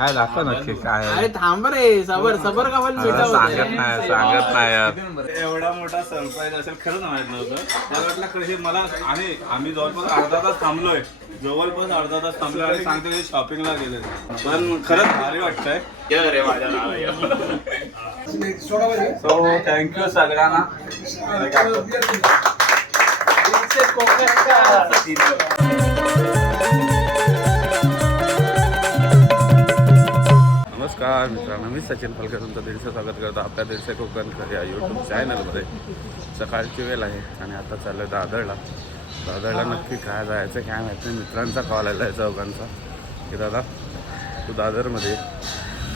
काय दाखव नक्की? काय. अरे थांब रे सबर सबर का अरे, मिठा सांगत नाही सांगत नाही. यार एवढा मोठा सरप्राईज असेल खरंच माहीत नव्हतं. मला वाटलं हे मला आणि आम्ही जवळपास अर्धा तास थांबलोय. जवळपास अर्धा तास थांबलोय आणि सांगतो हे शॉपिंगला गेले. पण खरंच भारी वाटतंय. सो थँक्यू सगळ्यांना नमस्कार मित्रांनो मी सचिन फलके तुमचं दीडशे स्वागत करतो आपल्या दीडशे कोकणकर या यूट्यूब चॅनलमध्ये सकाळची वेळ आहे आणि आता चाललं आहे दादरला. दादरला नक्की काय जायचं काय माहिती नाही. मित्रांचा कॉल आला आहे चौघांचा. की दादा तू दादरमध्ये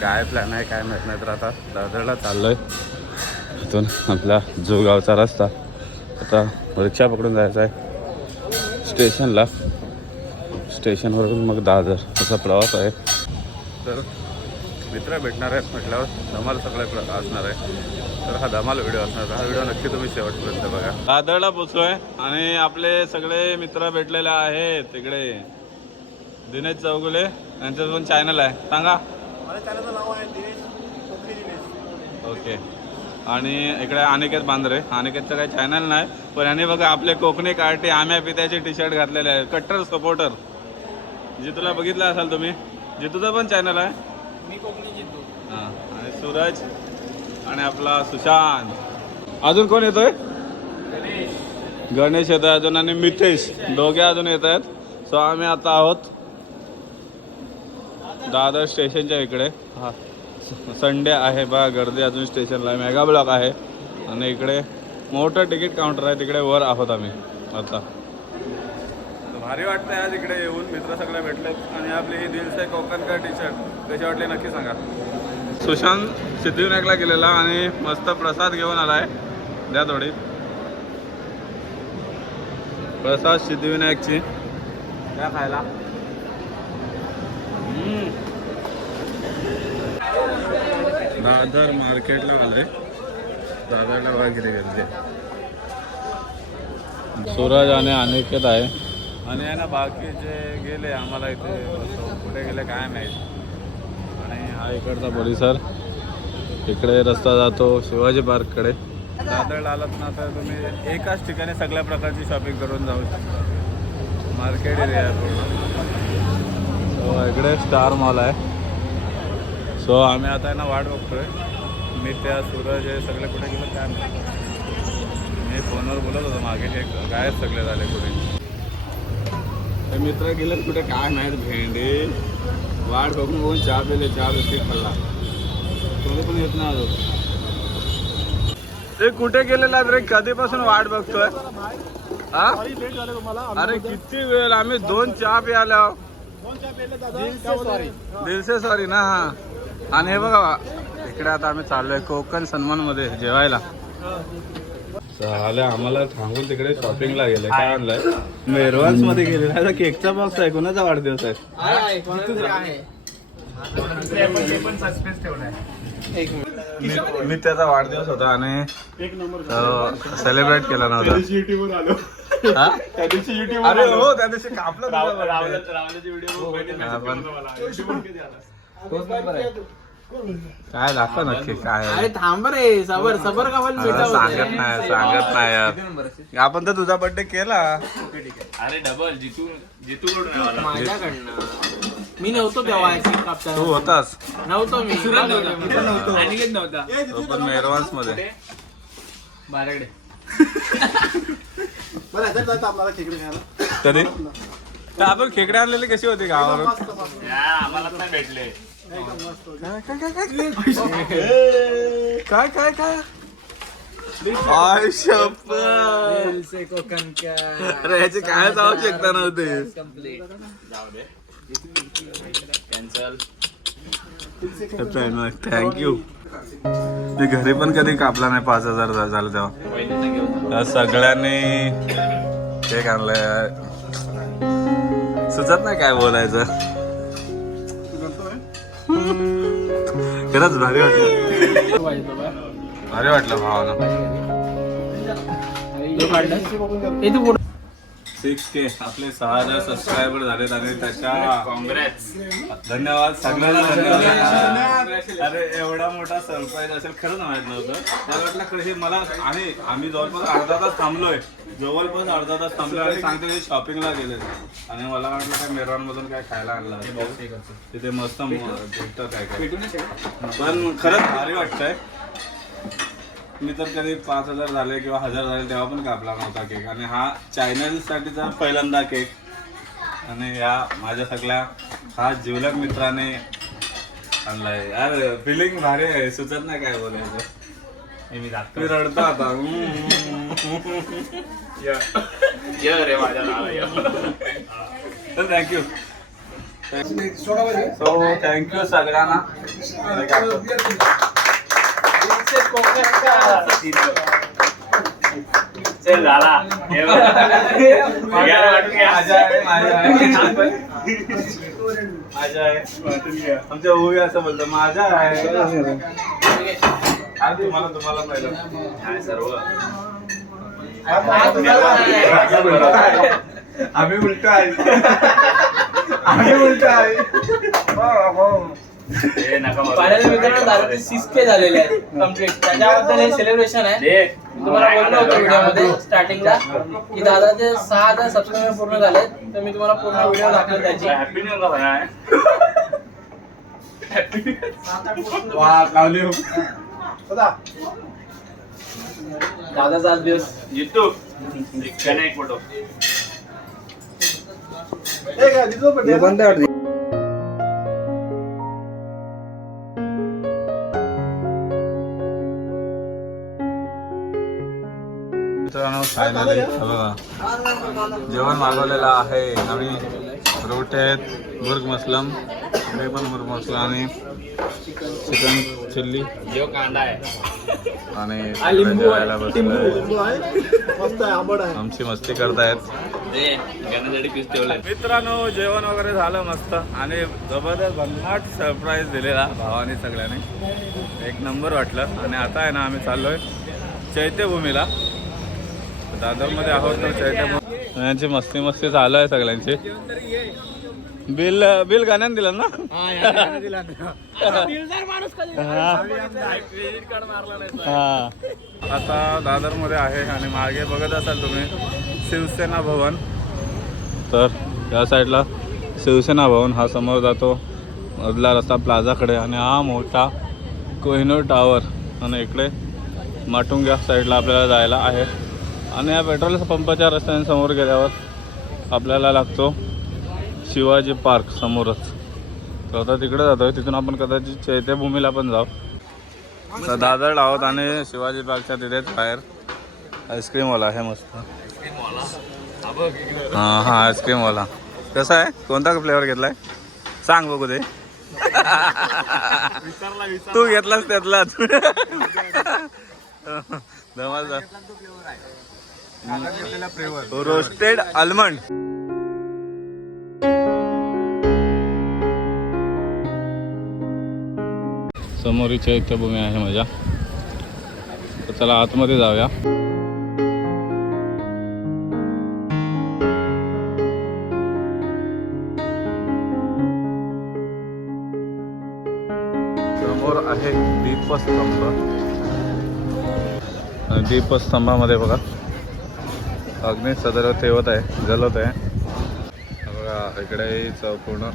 काय प्लॅन आहे काय माहीत नाही. तर आता दादरला चाललो आहे इथून आपला जो गावचा रस्ता. आता रिक्षा पकडून जायचा आहे. स्टेशनला. स्टेशनवरून मग दादर. असा प्रवास आहे. तर मित्र भेटणार आहेत म्हटल्यावर धमाल सगळ्या असणार आहे. तर हा धमाल व्हिडिओ असणार. हा व्हिडिओ नक्की तुम्ही शेवटपर्यंत बघा. दादरला पोचलोय. आणि आपले सगळे मित्र भेटलेले आहेत तिकडे दिनेश चौगुले यांचं पण चॅनल आहे. सांगा. ओके. आणि इकडे अनिकेत बांद्रे. अनिकेतचं काही चॅनल नाही पण यांनी बघा आपले कोकणी कार्टी आम्या पित्याचे टी शर्ट घातलेले आहे. कट्टर सपोर्टर जितूला बघितलं असाल तुम्ही जितूचं पण चॅनल आहे. मी कोकणी हां. आणि सूरज आणि आपला सुशांत. अजून कोण येतोय? गणेश. येतोय अजून आणि मितेश दोघे अजून येत आहेत. सो आम्ही आता आहोत दादर स्टेशनच्या इकडे. हा. संडे आहे बा गर्दी अजून स्टेशनला आहे. मेगा ब्लॉक आहे. आणि इकडे मोठं तिकीट काउंटर आहे. तिकडे वर आहोत आम्ही आता. भारी वाटतंय आज इकडे येऊन मित्र सगळे भेटलेत. आणि आपली ही दिलसे कोकणकर टी शर्ट कशी वाटली नक्की सांगा. सुशांत सिद्धिविनायकला गेलेला आणि मस्त प्रसाद घेऊन आलाय. द्या थोडी. प्रसाद सिद्धिविनायकची. द्या खायला. दादर मार्केटला आलोय. दादरला वगैरे गेले गर्दी सूरज आणि अनिकेत आहे. आणि आहे ना बाकीचे गेले आम्हाला इथे कुठे गेले काय माहीत. आणि हा इकडचा परिसर इकडे रस्ता जातो शिवाजी पार्ककडे. दादळ आलात ना तर तुम्ही एकाच ठिकाणी सगळ्या प्रकारची शॉपिंग करून जाऊ शकता. मार्केट एरिया आहे पूर्ण. सो इकडे स्टार मॉल आहे. सो आम्ही आता आहे ना वाट बघतोय. मी त्या सूरज हे सगळे कुठे गेलो? त्या मी फोनवर बोलत होतो मागे हे गायब सगळे झाले कुठे ते मित्र गेलं कुठे? काय नाहीत भेंडे वाट बघून बघून चहा पिले चहा बिस्किट खाल्ला. तुम्ही पण येत नाही ते कुठे गेलेला रे? कधीपासून वाट बघतोय? अरे किती वेळ? आम्ही दोन चहा प्यालो दिलसे सॉरी ना हा. आणि हे बघा इकडे आता आम्ही चाललोय कोकण सन्मानमध्ये जेवायला. चालेल आम्हाला थांबून तिकडे शॉपिंगला गेले. काय आणलंय? मेरवान्समध्ये गेले केकचा बॉक्स आहे. कोणाचा वाढदिवस आहे? मी- मी त्याचा वाढदिवस होता आणि सेलिब्रेट केला नव्हता. हा? अरे हो त्या दिवशी कापलं birthday. हा, पण काय दाखव नक्की काय. अरे थांब रे सबर सबर का पण मिठा अरे, सांगत नाही सांगत नाही. यार आपण तर तुझा बर्थडे केला. अरे डबल जितू जितू कडून माझ्याकडनं. मी नव्हतो तेव्हा कापताना. तू होतास. नव्हतो मी. नव्हतो. अनिकेत नव्हता. तो पण मेरवान्समध्ये. बाराकडे. कधी तर? आपण खेकडे आणलेली कशी होती गावावर आम्हाला नाही भेटले. काय काय काय आय शपथ. अरे याची काय जाऊ नव्हती नव्हते थँक्यू मी घरी पण कधी कापला नाही पाच हजार झालं तेव्हा सगळ्यांनी केक आणलंय सुचत नाही काय बोलायचं खरंच भारी वाटलं. भारी वाटलं भावानं सिक्स के आपले सहा हजार सबस्क्रायबर झालेत आणि त्याच्या धन्यवाद सगळ्यांना धन्यवाद. अरे एवढा मोठा सरप्राईज असेल खरंच माहीत नव्हतं. मला वाटलं खरं हे मला आणि आम्ही जवळपास अर्धा तास थांबलोय. जवळपास अर्धा तास थांबलोय आणि सांगते ते शॉपिंगला गेले आणि मला वाटलं काय मेरॉन मधून काय खायला आणलं तिथे मस्त म- भेटतं काय काय. पण खरंच भारी वाटतंय. मी तर कधी पाच हजार झाले किंवा हजार झाले तेव्हा पण कापला नव्हता केक आणि हा चॅनल पहिल्यांदा केक आणि या माझ्या सगळ्या खास जिवलग मित्राने आणलाय. यार फिलिंग भारी आहे. सुचत नाही काय बोलायचं. मी मी रडतो आता. ये. रे माझ्या नावाला ये. तर थँक्यू सो थँक्यू सगळ्यांना. चल झाला. हे बघ. माझ्या माझ्या आहे. आमच्या ओवी असं बोलतो माझ्या आहे. आधी मला तुम्हाला पहिलं. काय सर्व. आम्ही उलट आहे. आम्ही उलट आहे. फायनली मित्रांनो दादाचे सिस्के झालेले आहेत. कंप्लीट त्याच्याबद्दल हे सेलिब्रेशन आहे. दे. मी तुम्हाला बोललो होतो व्हिडिओमध्ये स्टार्टिंगला की दादाचे सहा हजार सबस्क्रायबर पूर्ण झालेत तर मी तुम्हाला पूर्ण व्हिडिओ दाखवेल त्याची. हो. दादाचा आज दिवस. जितू एक फोटो मित्रांनो फायनली बघा. जेवण मागवलेलं आहे. आणि रोटे आहेत. मुर्ग मसलम. हे पण मुर्ग मसला आणि चिकन चिल्ली. जो कांदा आहे. आणि हा, जेवायला आमची मस्ती करतायत. मित्रांनो जेवण वगैरे झालं मस्त. आणि जबरदस्त भन्नाट सरप्राईज दिलेला भावाने सगळ्यांनी. एक नंबर वाटलं. आणि आता आहे ना आम्ही चाललोय चैत्यभूमीला. दादरमध्ये आहोत तर यांची मस्ती मस्ती चालू आहे सगळ्यांची. बिल बिल गाण्याने दिलं ना? हा. आता दादरमध्ये आहे आणि मागे बघत असाल तुम्ही शिवसेना भवन. तर या साईडला शिवसेना भवन हा समोर जातो. मधला रस्ता प्लाझाकडे आणि हा मोठा कोहिनूर टावर आणि इकडे माटुंग्या साईडला आपल्याला जायला आहे. आणि या पेट्रोल पंपाच्या रस्त्याने समोर गेल्यावर आपल्याला लागतो शिवाजी पार्क समोरच. तर आता तिकडे जातोय. तिथून आपण कदाचित चैत्यभूमीला पण जाऊ. तर दादर आहोत आणि शिवाजी पार्कच्या तिथेच बाहेर आईस्क्रीमवाला आहे मस्त. हां हां आईस्क्रीमवाला कसा आहे? कोणता फ्लेवर घेतला आहे सांग बघू ते तू घेतलास त्यातलाच. धमाल रोस्टेड आल्मंड. समोरी चैत्यभूमी आहे माझ्या. तर चला आतमध्ये जाऊया. समोर आहे दीपस्तंभ. दीपस्तंभामध्ये बघा अग्नी सदर तेवत आहे जलत आहे. बघा इकडे चौ पूर्ण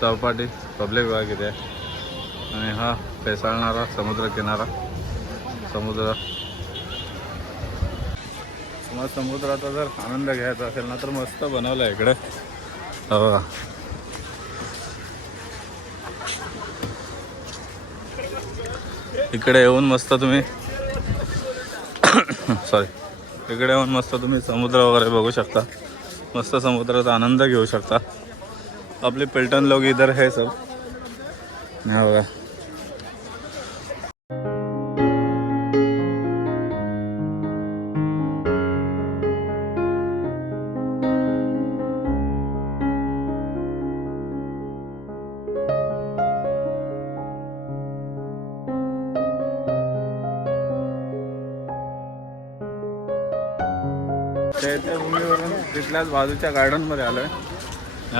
चौपाटी पब्लिक बघा इथे आहे. आणि हा फेसाळणारा समुद्र किनारा समुद्र. तुम्हाला समुद्राचा जर आनंद घ्यायचा असेल ना तर मस्त बनवलं आहे इकडे. बघा. इकडे येऊन मस्त तुम्ही सॉरी इकडे येऊन मस्त तुम्ही समुद्र वगैरे बघू शकता. मस्त समुद्राचा आनंद घेऊ शकता. आपले पेल्टन लोक इधर हे सब. हो बघा. तिथल्याच बाजूच्या गार्डनमध्ये आलोय.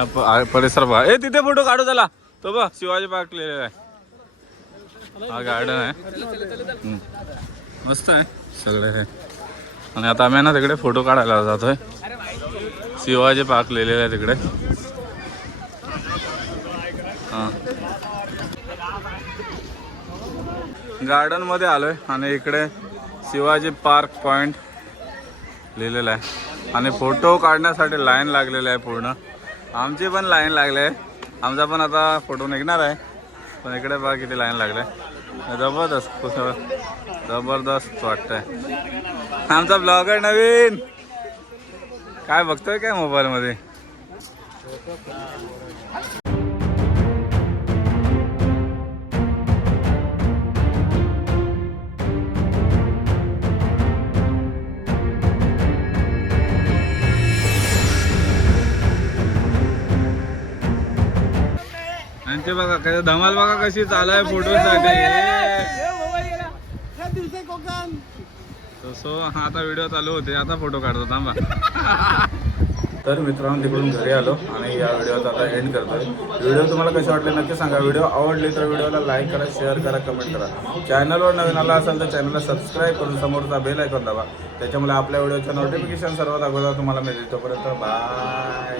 प- आ- परिसर बघा. ए तिथे फोटो काढू चला तो बघ शिवाजी पार्क लिहिलेला आहे. हा गार्डन आहे. हम्म. मस्त आहे. सगळे हे. आणि आता आम्ही ना तिकडे फोटो काढायला जातोय. शिवाजी पार्क लिहिलेला आहे तिकडे. हां. गार्डनमध्ये आलोय आणि इकडे शिवाजी पार्क पॉइंट लिहिलेलं आहे. आणि फोटो काढण्यासाठी लाईन लागलेलं आहे पूर्ण. आमची पण लाईन लागली आहे. आमचा पण आता फोटो निघणार आहे. पण इकडे बघा किती लाईन लागले जबरदस्त जबरदस्त जबरदस्त वाटतंय. आमचा ब्लॉगर नवीन. काय बघतोय काय मोबाईलमध्ये ते बघा कसं धमाल बघा कशी चालू आहे फोटोसाठी. सो हा आता व्हिडिओ चालू होते आता फोटो काढतो थांबा. तर मित्रांनो तिकडून घरी आलो आणि या व्हिडिओचा आता एंड करतोय. व्हिडिओ तुम्हाला कसे वाटले नक्की सांगा. व्हिडिओ आवडली तर व्हिडिओला लाईक करा शेअर करा कमेंट करा. चॅनलवर नवीन आला असेल तर चॅनलला सबस्क्राईब करून समोरचा बेल ऐकून दाबा. त्याच्यामुळे आपल्या व्हिडिओचं नोटिफिकेशन सर्वात अगोदर तुम्हाला मिळेल. तोपर्यंत बाय